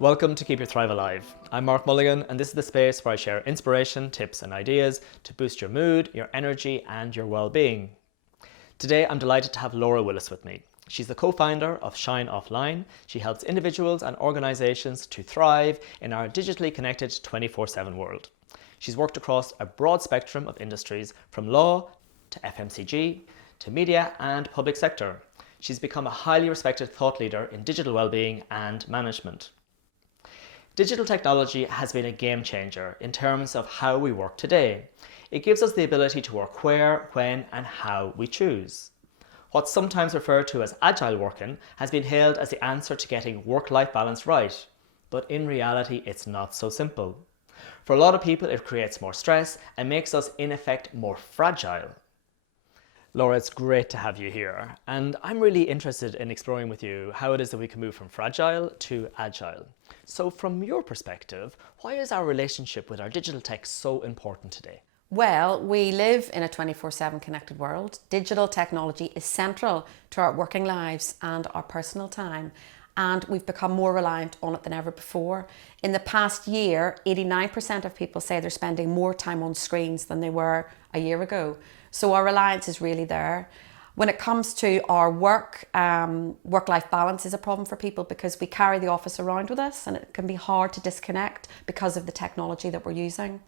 Welcome to Keep Your Thrive Alive. I'm Mark Mulligan, and this is the space where I share inspiration, tips and ideas to boost your mood, your energy and your well-being. Today I'm delighted to have Laura Willis with me. She's the co-founder of Shine Offline. She helps individuals and organisations to thrive in our digitally connected 24/7 world. She's worked across a broad spectrum of industries from law to FMCG to media and public sector. She's become a highly respected thought leader in digital well-being and management. Digital technology has been a game changer in terms of how we work today. It gives us the ability to work where, when and how we choose. What's sometimes referred to as agile working has been hailed as the answer to getting work-life balance right. But in reality, it's not so simple. For a lot of people, it creates more stress and makes us, in effect, more fragile. Laura, it's great to have you here. And I'm really interested in exploring with you how it is that we can move from fragile to agile. So from your perspective, why is our relationship with our digital tech so important today? Well, we live in a 24/7 connected world. Digital technology is central to our working lives and our personal time, and we've become more reliant on it than ever before. In the past year, 89% of people say they're spending more time on screens than they were a year ago. So our reliance is really there. When it comes to our work-life balance is a problem for people because we carry the office around with us and it can be hard to disconnect because of the technology that we're using.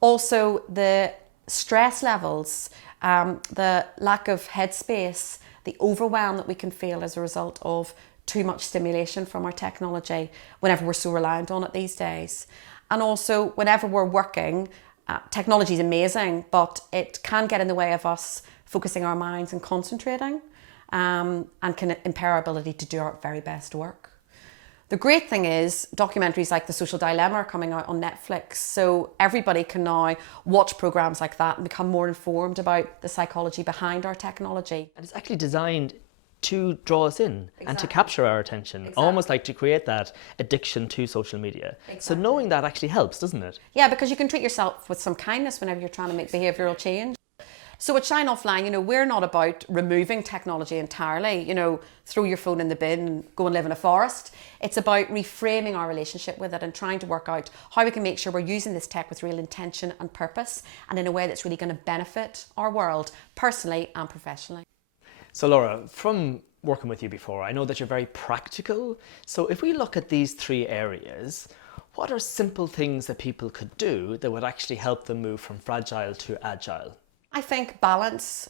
Also, the stress levels, the lack of headspace, the overwhelm that we can feel as a result of too much stimulation from our technology whenever we're so reliant on it these days. And also, whenever we're working, technology is amazing, but it can get in the way of us focusing our minds and concentrating, and can impair our ability to do our very best work. The great thing is documentaries like The Social Dilemma are coming out on Netflix, so everybody can now watch programs like that and become more informed about the psychology behind our technology. And it's actually designed to draw us in and to capture our attention, Exactly. almost like to create that addiction to social media. So knowing that actually helps, doesn't it? Yeah, because you can treat yourself with some kindness whenever you're trying to make behavioural change. So at Shine Offline, we're not about removing technology entirely, throw your phone in the bin and go and live in a forest. It's about reframing our relationship with it and trying to work out how we can make sure we're using this tech with real intention and purpose and in a way that's really going to benefit our world personally and professionally. So Laura, from working with you before, I know that you're very practical. So if we look at these three areas, what are simple things that people could do that would actually help them move from fragile to agile? I think balance,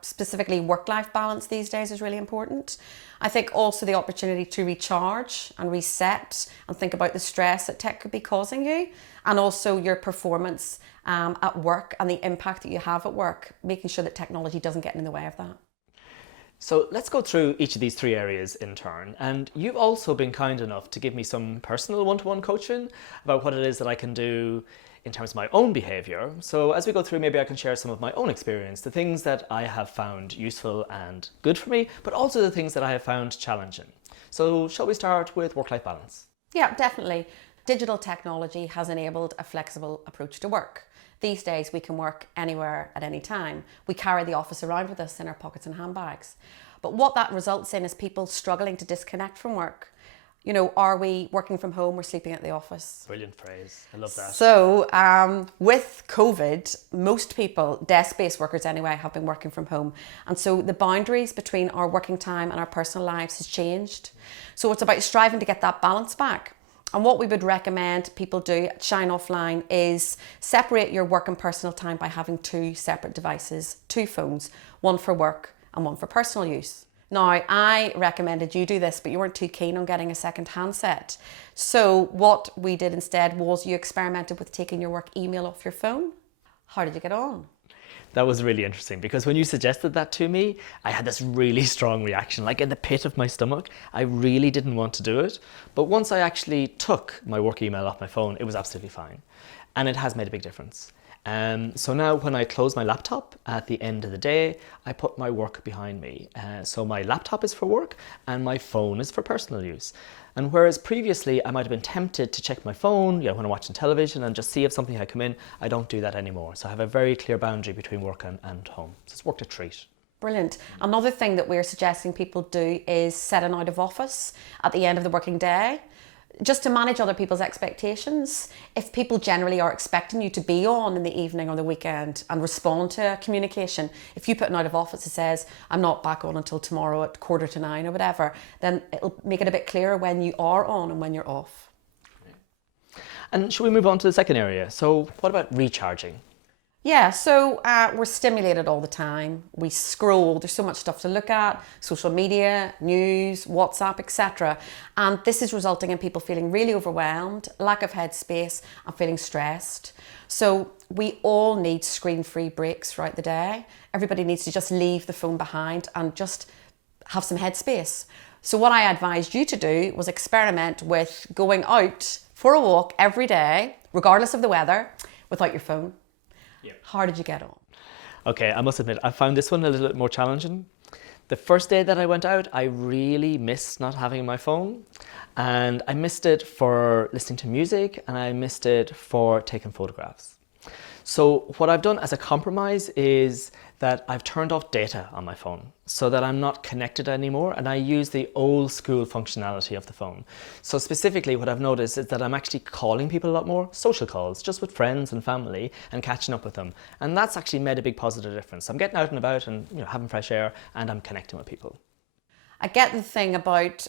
specifically work-life balance these days is really important. I think also the opportunity to recharge and reset and think about the stress that tech could be causing you, and also your performance at work and the impact that you have at work, making sure that technology doesn't get in the way of that. So let's go through each of these three areas in turn. And you've also been kind enough to give me some personal one-to-one coaching about what it is that I can do in terms of my own behaviour. So as we go through, maybe I can share some of my own experience, the things that I have found useful and good for me, but also the things that I have found challenging. So shall we start with work-life balance? Yeah, definitely. Digital technology has enabled a flexible approach to work. These days we can work anywhere at any time. We carry the office around with us in our pockets and handbags. But what that results in is people struggling to disconnect from work. Are we working from home or sleeping at the office? Brilliant phrase. I love that. So with COVID, most people, desk-based workers anyway, have been working from home. And so the boundaries between our working time and our personal lives has changed. So it's about striving to get that balance back. And what we would recommend people do at Shine Offline is separate your work and personal time by having two separate devices, two phones, one for work and one for personal use. Now, I recommended you do this, but you weren't too keen on getting a second handset. So what we did instead was you experimented with taking your work email off your phone. How did you get on? That was really interesting because when you suggested that to me, I had this really strong reaction, like in the pit of my stomach. I really didn't want to do it. But once I actually took my work email off my phone, it was absolutely fine. And it has made a big difference. So now when I close my laptop at the end of the day, I put my work behind me. So my laptop is for work and my phone is for personal use. And whereas previously I might have been tempted to check my phone, when I'm watching television and just see if something had come in, I don't do that anymore. So I have a very clear boundary between work and home. So it's worked a treat. Brilliant. Another thing that we're suggesting people do is set an out of office at the end of the working day. just to manage other people's expectations. If people generally are expecting you to be on in the evening or the weekend and respond to a communication, if you put an out of office that says, I'm not back on until tomorrow at 8:45 or whatever, then it'll make it a bit clearer when you are on and when you're off. And should we move on to the second area? So what about recharging? Yeah, so we're stimulated all the time. We scroll, there's so much stuff to look at, social media, news, WhatsApp, etc. And this is resulting in people feeling really overwhelmed, lack of headspace, and feeling stressed. So we all need screen-free breaks throughout the day. Everybody needs to just leave the phone behind and just have some headspace. So what I advised you to do was experiment with going out for a walk every day, regardless of the weather, without your phone. Yeah. How did you get on? Okay, I must admit, I found this one a little bit more challenging. The first day that I went out, I really missed not having my phone. And I missed it for listening to music, and I missed it for taking photographs. So what I've done as a compromise is that I've turned off data on my phone so that I'm not connected anymore, and I use the old school functionality of the phone. So specifically what I've noticed is that I'm actually calling people a lot more, social calls, just with friends and family and catching up with them. And that's actually made a big positive difference. I'm getting out and about and having fresh air, and I'm connecting with people. I get the thing about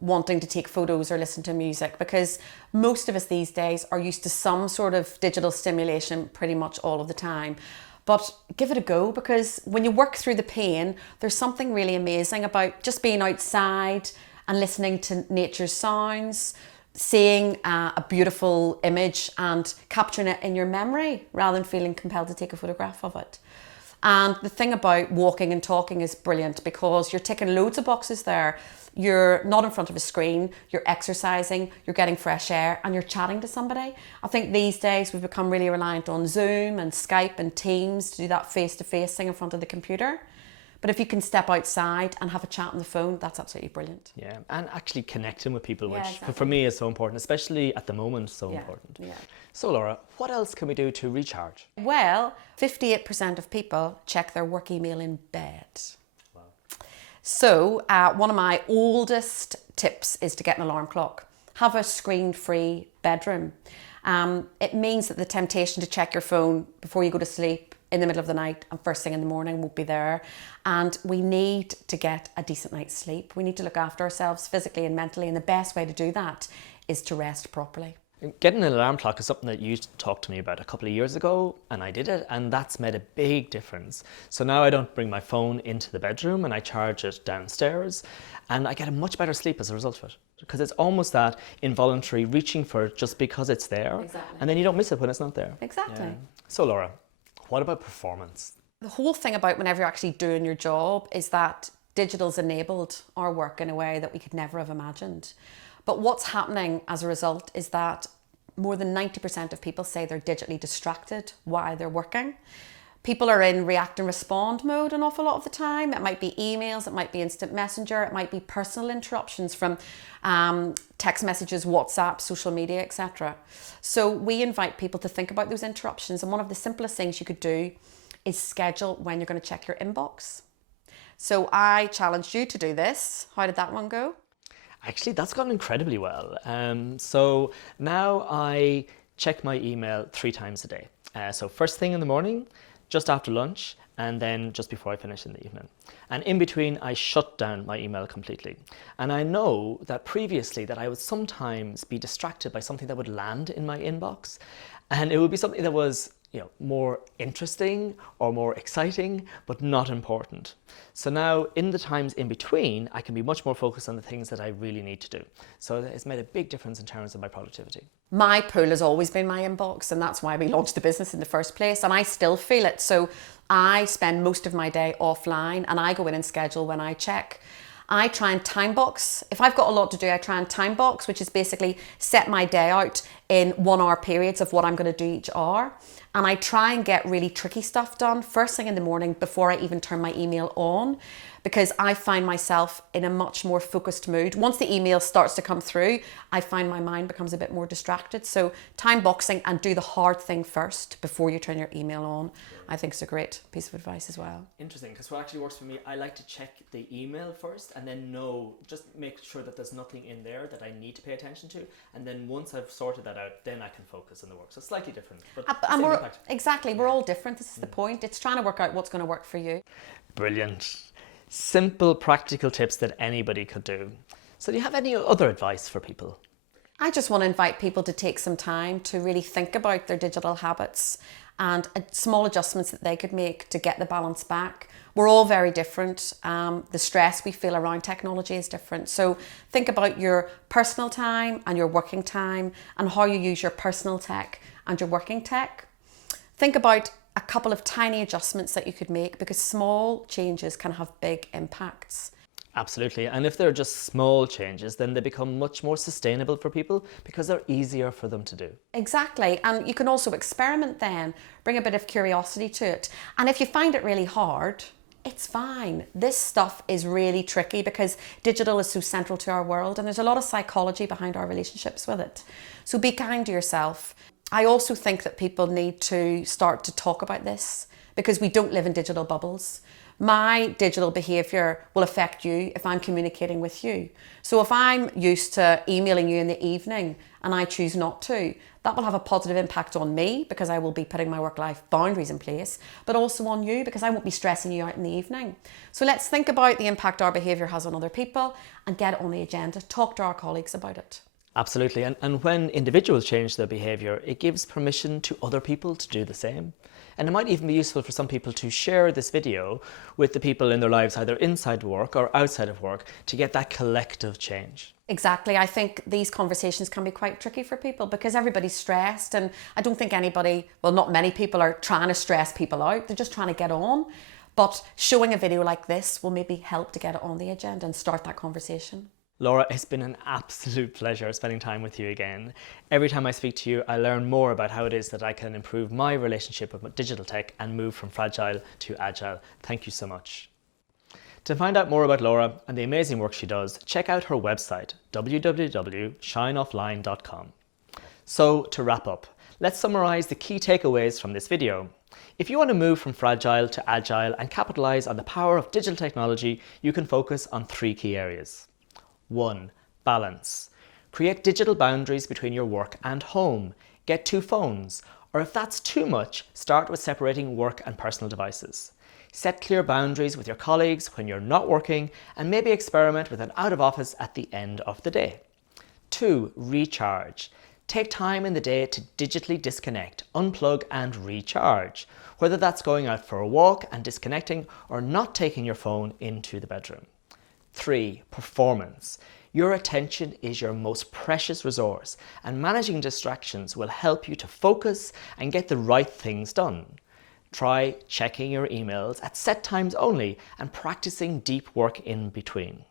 wanting to take photos or listen to music, because most of us these days are used to some sort of digital stimulation pretty much all of the time. But give it a go, because when you work through the pain, there's something really amazing about just being outside and listening to nature's sounds, seeing a beautiful image and capturing it in your memory rather than feeling compelled to take a photograph of it. And the thing about walking and talking is brilliant, because you're ticking loads of boxes there. You're not in front of a screen, you're exercising, you're getting fresh air, and you're chatting to somebody. I think these days we've become really reliant on Zoom and Skype and Teams to do that face-to-face thing in front of the computer. But if you can step outside and have a chat on the phone, that's absolutely brilliant. Yeah, and actually connecting with people, which exactly. for me is so important, especially at the moment, so important. Yeah. So Laura, what else can we do to recharge? Well, 58% of people check their work email in bed. Wow. So one of my oldest tips is to get an alarm clock. Have a screen-free bedroom. It means that the temptation to check your phone before you go to sleep, in the middle of the night and first thing in the morning, won't be there. And we need to get a decent night's sleep. We need to look after ourselves physically and mentally, and the best way to do that is to rest properly. Getting an alarm clock is something that you talked to me about a couple of years ago, and I did it, and that's made a big difference. So now I don't bring my phone into the bedroom, and I charge it downstairs, and I get a much better sleep as a result of it, because it's almost that involuntary reaching for it just because it's there. Exactly. And then you don't miss it when it's not there. Exactly. Yeah. So Laura, what about performance? The whole thing about whenever you're actually doing your job is that digital's enabled our work in a way that we could never have imagined. But what's happening as a result is that more than 90% of people say they're digitally distracted while they're working. People are in react and respond mode an awful lot of the time. It might be emails, it might be instant messenger, it might be personal interruptions from text messages, WhatsApp, social media, etc. So we invite people to think about those interruptions, and one of the simplest things you could do is schedule when you're going to check your inbox. So I challenged you to do this. How did that one go? Actually, that's gone incredibly well. So now I check my email 3 times a day. So first thing in the morning, just after lunch, and then just before I finish in the evening. And in between, I shut down my email completely. And I know that previously that I would sometimes be distracted by something that would land in my inbox, and it would be something that was more interesting or more exciting, but not important. So now in the times in between, I can be much more focused on the things that I really need to do. So it's made a big difference in terms of my productivity. My pool has always been my inbox, and that's why we launched the business in the first place, and I still feel it. So I spend most of my day offline, and I go in and schedule when I check. I try and time box. If I've got a lot to do, I try and time box, which is basically set my day out in 1 hour periods of what I'm going to do each hour. And I try and get really tricky stuff done first thing in the morning before I even turn my email on, because I find myself in a much more focused mood. Once the email starts to come through, I find my mind becomes a bit more distracted. So time boxing and do the hard thing first before you turn your email on. I think is a great piece of advice as well. Interesting, because what actually works for me, I like to check the email first and then just make sure that there's nothing in there that I need to pay attention to. And then once I've sorted that out, then I can focus on the work. So it's slightly different, but same impact. Exactly, we're all different. This is the point. It's trying to work out what's going to work for you. Brilliant. Simple, practical tips that anybody could do. So do you have any other advice for people? I just want to invite people to take some time to really think about their digital habits and small adjustments that they could make to get the balance back. We're all very different. The stress we feel around technology is different. So think about your personal time and your working time and how you use your personal tech and your working tech. Think about a couple of tiny adjustments that you could make, because small changes can have big impacts. Absolutely. And if they're just small changes, then they become much more sustainable for people because they're easier for them to do. Exactly. And you can also experiment then, bring a bit of curiosity to it. And if you find it really hard, it's fine. This stuff is really tricky because digital is so central to our world and there's a lot of psychology behind our relationships with it. So be kind to yourself. I also think that people need to start to talk about this because we don't live in digital bubbles. My digital behaviour will affect you if I'm communicating with you. So if I'm used to emailing you in the evening and I choose not to, that will have a positive impact on me because I will be putting my work-life boundaries in place, but also on you because I won't be stressing you out in the evening. So let's think about the impact our behaviour has on other people and get it on the agenda. Talk to our colleagues about it. Absolutely. And when individuals change their behaviour, it gives permission to other people to do the same. And it might even be useful for some people to share this video with the people in their lives, either inside work or outside of work, to get that collective change. Exactly. I think these conversations can be quite tricky for people because everybody's stressed, and I don't think anybody, well, not many people are trying to stress people out. They're just trying to get on. But showing a video like this will maybe help to get it on the agenda and start that conversation. Laura, it's been an absolute pleasure spending time with you again. Every time I speak to you, I learn more about how it is that I can improve my relationship with digital tech and move from fragile to agile. Thank you so much. To find out more about Laura and the amazing work she does, check out her website, www.shineoffline.com. So to wrap up, let's summarize the key takeaways from this video. If you want to move from fragile to agile and capitalize on the power of digital technology, you can focus on 3 key areas. 1. Balance. Create digital boundaries between your work and home. Get 2 phones, or if that's too much, start with separating work and personal devices. Set clear boundaries with your colleagues when you're not working, and maybe experiment with an out of office at the end of the day. 2. Recharge. Take time in the day to digitally disconnect, unplug and recharge, whether that's going out for a walk and disconnecting or not taking your phone into the bedroom. 3. Performance. Your attention is your most precious resource, and managing distractions will help you to focus and get the right things done. Try checking your emails at set times only and practicing deep work in between.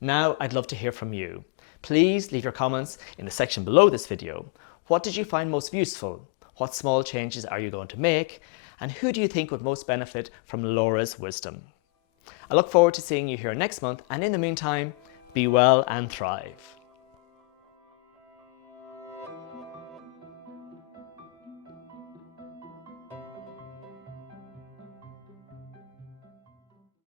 Now I'd love to hear from you. Please leave your comments in the section below this video. What did you find most useful? What small changes are you going to make? And who do you think would most benefit from Laura's wisdom? I look forward to seeing you here next month, and in the meantime, be well and thrive.